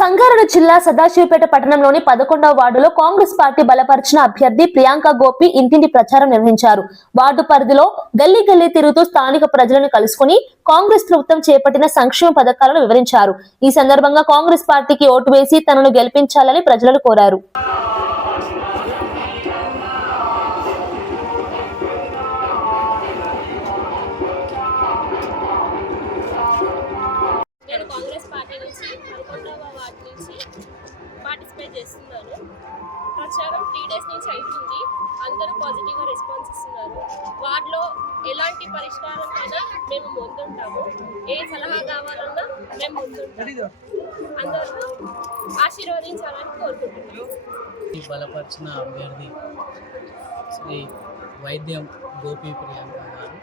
సంగారెడ్డి జిల్లా సదాశివపేట పట్టణంలోని 11వ వార్డులో కాంగ్రెస్ పార్టీ బలపరిచిన అభ్యర్థి ప్రియాంక గోపి ఇంటింటి ప్రచారం నిర్వహించారు. వార్డు పరిధిలో గల్లీ గల్లీ తిరుగుతూ స్థానిక ప్రజలను కలుసుకుని కాంగ్రెస్ ప్రభుత్వం చేపట్టిన సంక్షేమ పథకాలను వివరించారు. ఈ సందర్భంగా కాంగ్రెస్ పార్టీకి ఓటు వేసి తనను గెలిపించాలని ప్రజలను కోరారు. పార్టిసిపేట్ చేస్తున్నాను. ప్రచారం 3 days నుంచి అవుతుంది. అందరూ పాజిటివ్గా రెస్పాన్స్ ఇస్తున్నారు. వార్డులో ఎలాంటి పరిష్కారంకైనా మేము ముందుంటాము. ఏ సలహా కావాలన్నా మేము ముందుంటాము. అందరూ ఆశీర్వదించాలని కోరుకుంటున్నాము. బలపరిచిన అభ్యర్థి శ్రీ వైద్యం గోపి ప్రియాంక గారు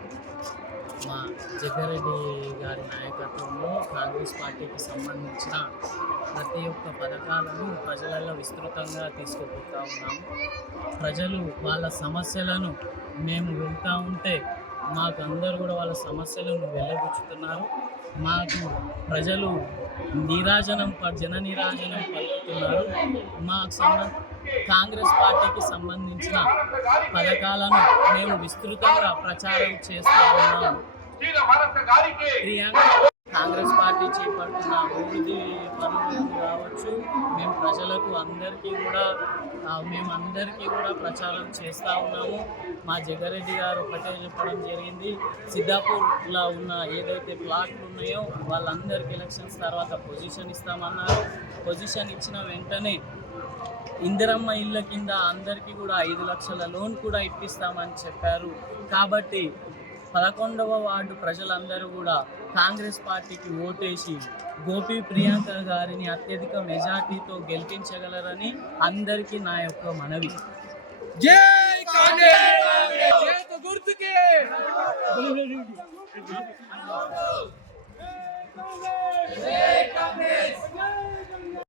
మా జగ్గారెడ్డి గారి నాయకత్వంలో కాంగ్రెస్ పార్టీకి సంబంధించిన ప్రతి ఒక్క పథకాలను ప్రజలలో విస్తృతంగా తీసుకుపోతూ ఉన్నాము. ప్రజలు వాళ్ళ సమస్యలను మేము వింటూ ఉంటే మాకు అందరూ కూడా వాళ్ళ సమస్యలను వెళ్ళబుచ్చుతున్నారు. మాకు ప్రజలు జన నీరాజనం పలుకుతున్నారు. మాకు కాంగ్రెస్ పార్టీకి సంబంధించిన పథకాలను మేము విస్తృతంగా ప్రచారం చేస్తూ ఉన్నాము. కాంగ్రెస్ పార్టీ చేపడుతున్న అభివృద్ధి పనులు కావచ్చు, మేము ప్రజలకు అందరికీ కూడా ప్రచారం చేస్తూ ఉన్నాము. మా జగ్గారెడ్డి గారు ఒకటే చెప్పడం జరిగింది, సిద్ధాపూర్లో ఉన్న ఏదైతే ప్లాట్లు ఉన్నాయో వాళ్ళందరికీ ఎలక్షన్స్ తర్వాత పొజిషన్ ఇస్తామన్నారు. పొజిషన్ ఇచ్చిన వెంటనే ఇందిరమ్మ ఇళ్ళ కింద అందరికీ కూడా 5 లక్షల లోన్ కూడా ఇప్పిస్తామని చెప్పారు. కాబట్టి 11వ వార్డు ప్రజలందరూ కూడా కాంగ్రెస్ పార్టీకి ఓటేసి గోపి ప్రియాంక గారిని అత్యధిక మెజార్టీతో గెలిపించగలరని అందరికీ నా యొక్క మనవి. జై కాంగ్రెస్!